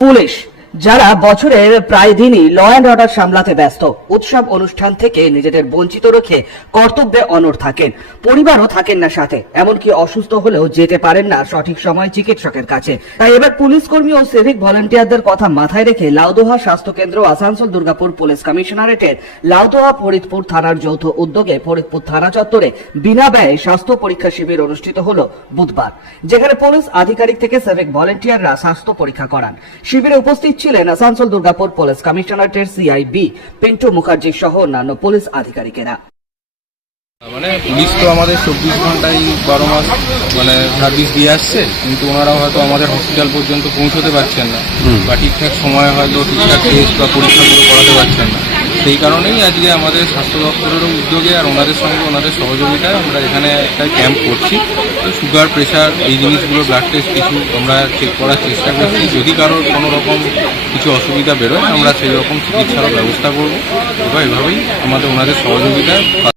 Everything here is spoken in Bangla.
পুলিশ যারা বছরের প্রায় দিনই ল অ্যান্ড অর্ডার সামলাতে ব্যস্ত, উৎসব অনুষ্ঠান থেকে নিজেদের বঞ্চিত রেখে কর্তব্যে অনড় থাকেন, পরিবারও থাকেন না সাথে, এমনকি অসুস্থ হলেও যেতে পারেন না সঠিক সময় চিকিৎসকের কাছে। তাই এবার পুলিশ কর্মী ও সিভিক ভলেন্টিয়ারদের কথা মাথায় রেখে লাউদোহা স্বাস্থ্য কেন্দ্র, আসানসোল, দুর্গাপুর পুলিশ কমিশনারেটের লাউদোহা ফরিদপুর থানার যৌথ উদ্যোগে ফরিদপুর থানা চত্বরে বিনা ব্যয়ে স্বাস্থ্য পরীক্ষা শিবির অনুষ্ঠিত হল বুধবার, যেখানে পুলিশ আধিকারিক থেকে সিভিক ভলেন্টিয়াররা স্বাস্থ্য পরীক্ষা করান। শিবিরে উপস্থিত ছিলেন আসানসোল দুর্গাপুর পুলিশ কমিশনারেটের সিআইবি পিন্টু মুখার্জি সহ অন্যান্য পুলিশ আধিকারিকেরা। মানে পুলিশ তো আমাদের চব্বিশ ঘন্টাই বারো মাস মানে সার্ভিস দিয়ে আসছে কিন্তু ওনারা হয়তো আমাদের হসপিটাল পর্যন্ত পৌঁছতে পারছেন না। বা ঠিকঠাক সময়ে হয়তো ঠিকঠাক টেস্ট বা পরীক্ষাগুলো করাতে পারছেন না। সেই কারণেই আজকে আমাদের স্বাস্থ্য দপ্তরেরও উদ্যোগে আর ওনাদের সঙ্গে ওনাদের সহযোগিতায় আমরা এখানে একটা ক্যাম্প করছি। তো সুগার প্রেশার এই জিনিসগুলো ব্লাড টেস্ট কিছু আমরা চেক করার চেষ্টা করছি। যদি কারোর কোনো রকম কিছু অসুবিধা বেরোয়, আমরা সেই রকম চিকিৎসার ব্যবস্থা করব। এবার এভাবেই আমাদের ওনাদের সহযোগিতায়